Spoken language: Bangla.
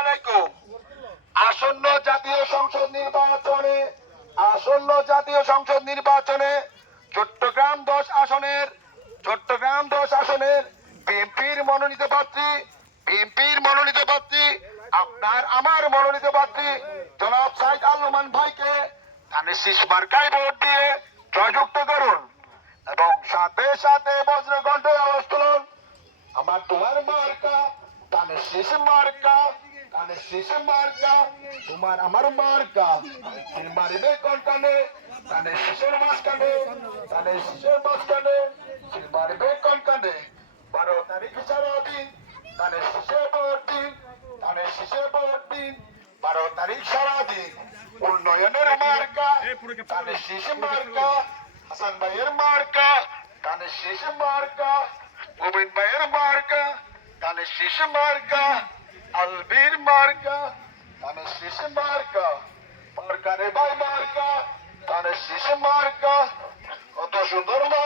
আলাইকুম। আসন্ন জাতীয় সংসদ নির্বাচনে চট্টগ্রাম 10 আসনের বিএনপির মনোনীত প্রার্থী আপনার আমার মনোনীত প্রার্থী জনাব সাইদ আল নোমান ভাইকে ধানের শীষ মার্কায় ভোট দিয়ে জয়যুক্ত করুন এবং সাথে সাথে বজ্রকণ্ঠে আওয়াজ তুলুন, আমার তোমার মার্কা ধানের শীষ মার্কা, ধানের শীষ মার্কা, তোমার আমার মার্কা। তিন মারিবে কোন কানে, ধানের শীষের মাঝখানে, ধানের শীষের মাঝখানে, তিন মারিবে কোন কানে। 12 তারিখ সারাদিন ধানের শীষে ভোট দিন, ধানের শীষে ভোট দিন। 12 তারিখ সারাদিন উন্নয়নের মার্কা ধানের শীষ মার্কা, হাসান ভাইয়ের মার্কা ধানের শীষ মার্কা, গোবিন্দ ভাইয়ের মার্কা ধানের শীষ মার্কা, আলবীর মার্কা ধানের শীষ মার্কা, মার্কারে ভাই মার্কা ধানের শীষ মার্কা। কত সুন্দর মার্কা।